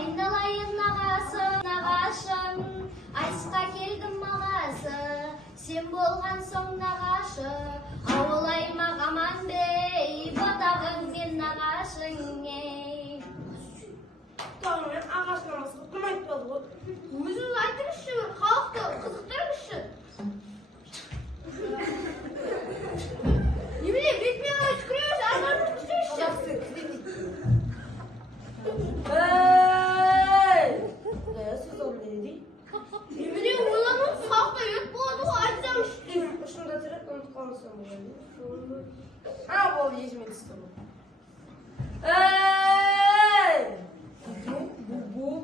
айналайын нағашым, айсқа келдім мағасы, сен болған соң нағашы, ауыл аймақ аман бей, ботағың мен нағашың ей. Таңмен ағашын амасы кім айтпады ғой? Өзіңіз айтыңызшы, халықты қызықтырыңызшы. Не білейін, бетіме қалай түкіресіз, арманын түсіресіз. Жақсы, Ей! Құдая сөз ол не дейді? Не білейін, ойланыңыз, халықта ет болады ғой, айтсаңызшы. Ұшында тұрып, ұмытып қалсам болады. Бол есіме түсті ғой. Ей! Бұл